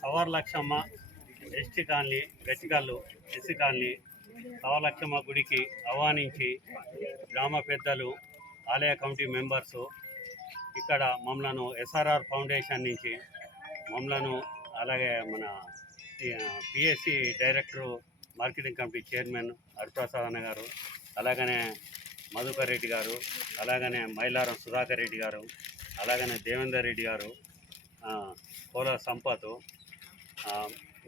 Savar Lakshamma ST colony Gachikallu SC colony Savar Lakshamma గుడికి ఆహ్వానించి గ్రామ పెద్దలు ఆలయ కమిటీ మెంబర్సు ఇక్కడ మమ్మలను ఎస్ఆర్ఆర్ ఫౌండేషన్ నుంచి మమ్మలను అలాగే మన PSC director marketing committee chairman Hariprasad అన్న గారు అలాగనే మధుకర్ రెడ్డి గారు అలాగనే మైలారం సుధాకర్ రెడ్డి గారు అలాగనే దేవేందర్ రెడ్డి గారు కోల సంపత్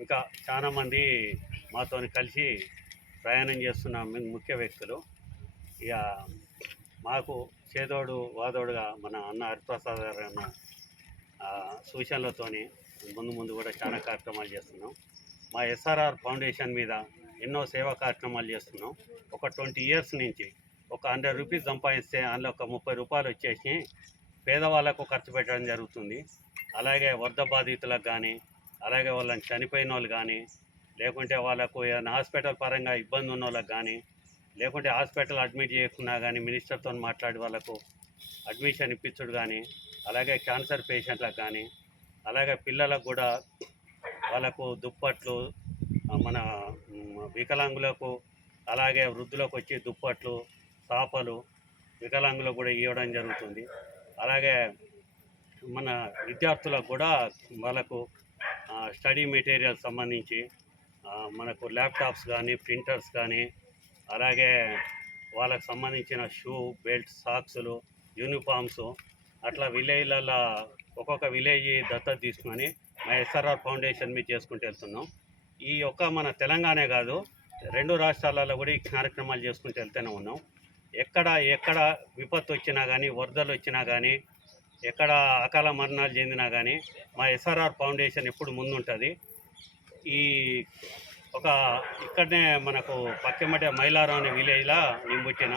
ఇంకా చాలామంది మాతో కలిసి ప్రయాణం చేస్తున్న ముఖ్య వ్యక్తులు. ఇక మాకు చేదోడు వాదోడుగా మన అన్న హరిప్రసాద్ గారు అన్న సూచనలతోని ముందు ముందు కూడా చాలా కార్యక్రమాలు చేస్తున్నాం. మా ఎస్ఆర్ఆర్ ఫౌండేషన్ మీద ఎన్నో సేవా కార్యక్రమాలు చేస్తున్నాం. ఒక ట్వంటీ ఇయర్స్ నుంచి ఒక హండ్రెడ్ రూపీస్ సంపాదిస్తే అందులో ఒక ముప్పై రూపాయలు వచ్చేసి పేదవాళ్ళకు ఖర్చు పెట్టడం జరుగుతుంది. అలాగే వరద బాధితులకు కానీ అలాగే వాళ్ళని చనిపోయిన వాళ్ళు కానీ లేకుంటే వాళ్ళకు ఏదైనా హాస్పిటల్ పరంగా ఇబ్బంది ఉన్న వాళ్ళకి కానీ లేకుంటే హాస్పిటల్ అడ్మిట్ చేయకున్నా కానీ మినిస్టర్తో మాట్లాడి వాళ్ళకు అడ్మిషన్ ఇప్పించుడు కానీ అలాగే క్యాన్సర్ పేషెంట్లకు కానీ అలాగే పిల్లలకు కూడా వాళ్ళకు దుప్పట్లు మన వికలాంగులకు అలాగే వృద్ధులకు వచ్చి దుప్పట్లు చాపలు వికలాంగులకు కూడా ఇవ్వడం జరుగుతుంది. అలాగే మన విద్యార్థులకు కూడా వాళ్ళకు స్టడీ మెటీరియల్ సంబంధించి మనకు ల్యాప్టాప్స్ కానీ ప్రింటర్స్ కానీ అలాగే వాళ్ళకు సంబంధించిన షూ బెల్ట్ సాక్సులు యూనిఫామ్స్ అట్లా విలేజ్లలో ఒక్కొక్క విలేజ్ దత్తత తీసుకొని మా ఎస్ఆర్ఆర్ ఫౌండేషన్ మీద చేసుకుంటూ వెళ్తున్నాం. ఈ యొక్క మన తెలంగాణే కాదు రెండు రాష్ట్రాలలో కూడా ఈ కార్యక్రమాలు చేసుకుంటూ వెళ్తూనే ఉన్నాం. ఎక్కడ ఎక్కడ విపత్తు వచ్చినా కానీ వరదలు వచ్చినా కానీ ఎక్కడ అకాల మరణాలు చెందినా కానీ మా ఎస్ఆర్ఆర్ ఫౌండేషన్ ఎప్పుడు ముందుంటుంది. ఈ ఒక ఇక్కడనే మనకు పక్కమటే మైలారం అనే విలేజ్లో నేను పుట్టిన.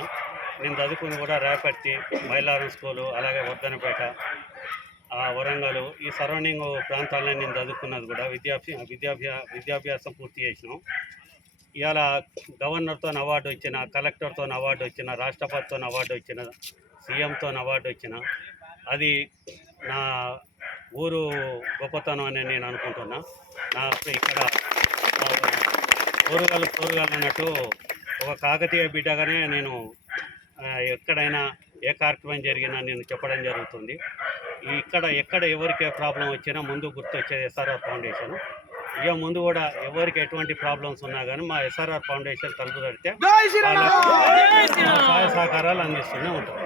నేను చదువుకుంది కూడా రేపట్టి మైలారం స్కూలు అలాగే వర్ధనపేట వరంగల్ ఈ సరౌండింగ్ ప్రాంతాల్లో నేను చదువుకున్నది కూడా విద్యాభ్యా విద్యాభ్యా విద్యాభ్యాసం పూర్తి చేసినాం. ఇవాళ గవర్నర్తో అవార్డు వచ్చిన కలెక్టర్తో అవార్డు వచ్చిన రాష్ట్రపతితో అవార్డు వచ్చిన సీఎంతో అవార్డు వచ్చిన అది నా ఊరు గొప్పతనం అని నేను అనుకుంటున్నా. నాకు ఇక్కడ కూరగాయలు కూరగాయలు అన్నట్టు ఒక కాకతీయ బిడ్డగానే నేను ఎక్కడైనా ఏ కార్యక్రమం జరిగినా నేను చెప్పడం జరుగుతుంది. ఇక్కడ ఎక్కడ ఎవరికి ఏ ప్రాబ్లం వచ్చినా ముందు గుర్తొచ్చేది ఎస్ఆర్ఆర్ ఫౌండేషన్. ఇక ముందు కూడా ఎవరికి ఎటువంటి ప్రాబ్లమ్స్ ఉన్నా కానీ మా ఎస్ఆర్ఆర్ ఫౌండేషన్ తలుపు తడితే సహాయ సహకారాలు అందిస్తూనే ఉంటాం.